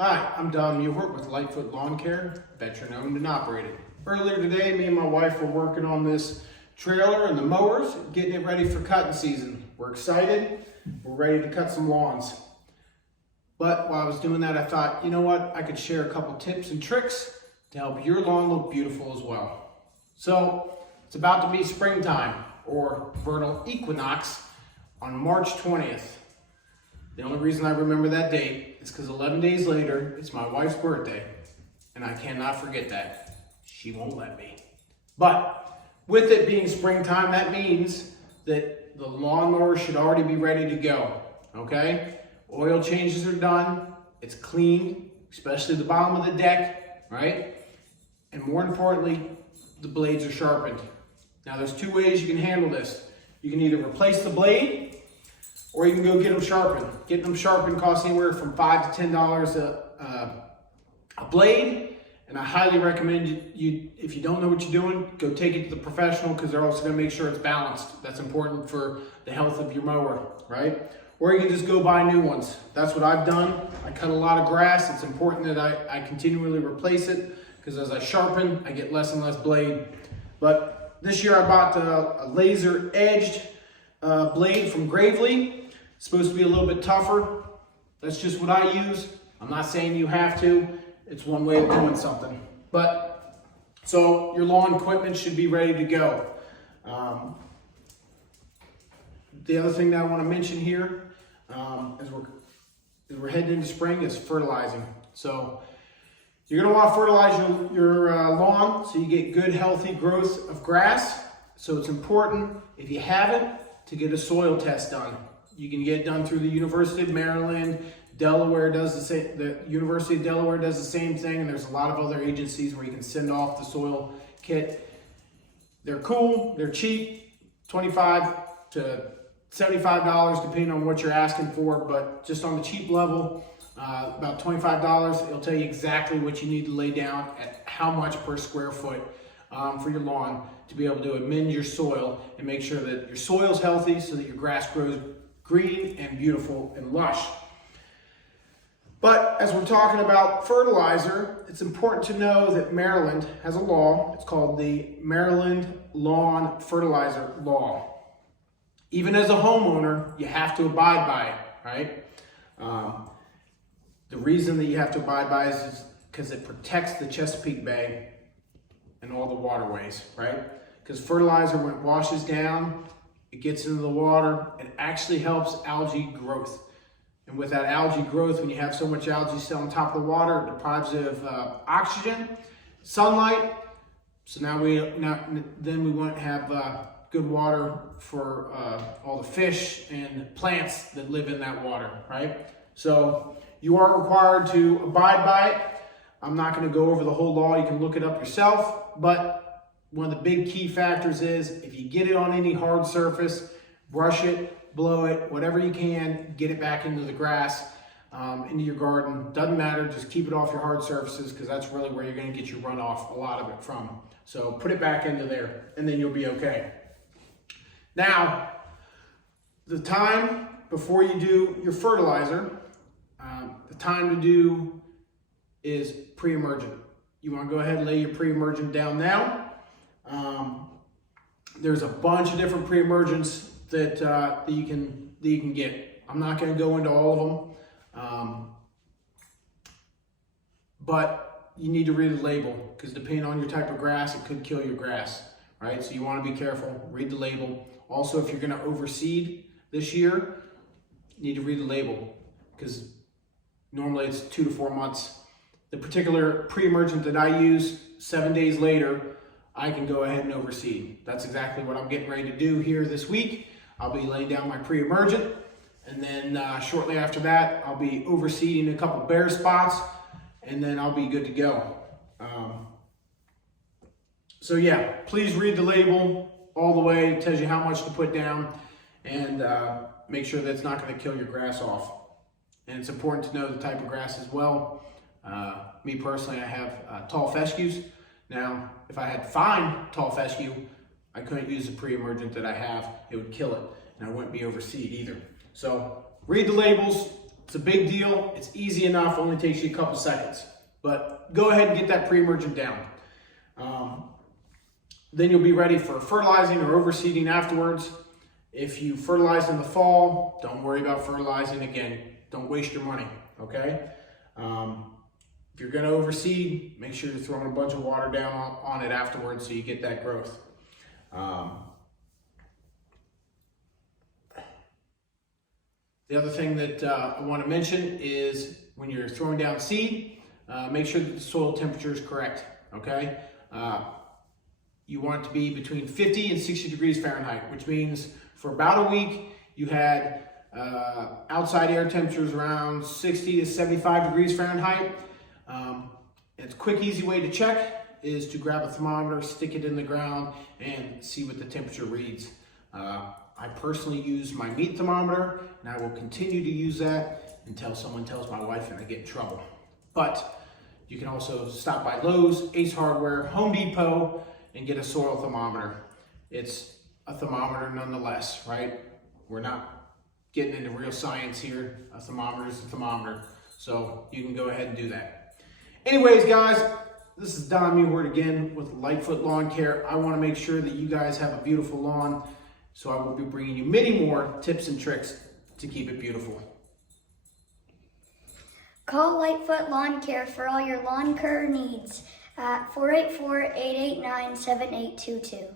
Hi, I'm Don Muhort with Lightfoot Lawn Care, veteran owned and operated. Earlier today, me and my wife were working on this trailer and the mowers, getting it ready for cutting season. We're excited, we're ready to cut some lawns. But while I was doing that, I thought, you know what, I could share a couple tips and tricks to help your lawn look beautiful as well. So, it's about to be springtime, or vernal equinox, on March 20th. The only reason I remember that date is because 11 days later, it's my wife's birthday, and I cannot forget that. She won't let me. But with it being springtime, that means that the lawnmower should already be ready to go, okay? Oil changes are done, it's cleaned, especially the bottom of the deck, right? And more importantly, the blades are sharpened. Now there's two ways you can handle this. You can either replace the blade, or you can go get them sharpened. Getting them sharpened costs anywhere from $5 to $10 a blade. And I highly recommend you, if you don't know what you're doing, go take it to the professional, because they're also gonna make sure it's balanced. That's important for the health of your mower, right? Or you can just go buy new ones. That's what I've done. I cut a lot of grass. It's important that I continually replace it, because as I sharpen, I get less and less blade. But this year I bought a laser edged blade from Gravely. It's supposed to be a little bit tougher. That's just what I use. I'm not saying you have to. It's one way of doing something. But, so your lawn equipment should be ready to go. The other thing that I want to mention here, as we're heading into spring, is fertilizing. So you're going to want to fertilize your lawn so you get good, healthy growth of grass. So it's important, if you haven't, to get a soil test done. You can get it done through the University of Maryland. Delaware does the same. The University of Delaware does the same thing, and there's a lot of other agencies where you can send off the soil kit. They're cool, they're cheap, $25 to $75 depending on what you're asking for, but just on the cheap level, about $25. It'll tell you exactly what you need to lay down at how much per square foot for your lawn to be able to amend your soil and make sure that your soil's healthy so that your grass grows green and beautiful and lush. But as we're talking about fertilizer, it's important to know that Maryland has a law. It's called the Maryland Lawn Fertilizer Law. Even as a homeowner, you have to abide by it, right? The reason that you have to abide by it is because it protects the Chesapeake Bay and all the waterways, right? Because fertilizer, when it washes down, it gets into the water, it actually helps algae growth. And with that algae growth, when you have so much algae still on top of the water, it deprives it of oxygen, sunlight. So then we won't have good water for all the fish and plants that live in that water, right? So you are required to abide by it. I'm not going to go over the whole law. You can look it up yourself. But one of the big key factors is if you get it on any hard surface, brush it, blow it, whatever you can, get it back into the grass, into your garden. Doesn't matter, just keep it off your hard surfaces, because that's really where you're going to get your runoff, a lot of it from. So put it back into there, and then you'll be okay. Now, the time before you do your fertilizer, the time to do is pre-emergent. You want to go ahead and lay your pre-emergent down now. There's a bunch of different pre-emergents that you can get. I'm not going to go into all of them, but you need to read the label, because depending on your type of grass, it could kill your grass, right? So you want to be careful, read the label. Also, if you're going to overseed this year, you need to read the label, because normally it's 2 to 4 months. The particular pre-emergent that I use, 7 days later, I can go ahead and overseed. That's exactly what I'm getting ready to do here this week. I'll be laying down my pre-emergent, and then shortly after that, I'll be overseeding a couple bare spots, and then I'll be good to go. So yeah, please read the label all the way. It tells you how much to put down, and make sure that it's not going to kill your grass off. And it's important to know the type of grass as well. Me personally, I have tall fescues. Now, if I had fine tall fescue, I couldn't use the pre-emergent that I have. It would kill it, and I wouldn't be overseed either. So read the labels, It's a big deal. It's easy enough. Only takes you a couple seconds. But go ahead and get that pre-emergent down. Then you'll be ready for fertilizing or overseeding afterwards. If you fertilize in the fall, don't worry about fertilizing again. Don't waste your money, okay? If you're gonna overseed, make sure you're throwing a bunch of water down on it afterwards so you get that growth. The other thing that I want to mention is when you're throwing down seed, make sure that the soil temperature is correct, okay? You want it to be between 50 and 60 degrees Fahrenheit, which means for about a week you had outside air temperatures around 60 to 75 degrees Fahrenheit. It's a quick, easy way to check is to grab a thermometer, stick it in the ground, and see what the temperature reads. I personally use my meat thermometer, and I will continue to use that until someone tells my wife and I get in trouble. But you can also stop by Lowe's, Ace Hardware, Home Depot, and get a soil thermometer. It's a thermometer nonetheless, right? We're not getting into real science here. A thermometer is a thermometer. So you can go ahead and do that. Anyways, guys, this is Don Mewhort again with Lightfoot Lawn Care. I want to make sure that you guys have a beautiful lawn. So I will be bringing you many more tips and tricks to keep it beautiful. Call Lightfoot Lawn Care for all your lawn care needs at 484-889-7822.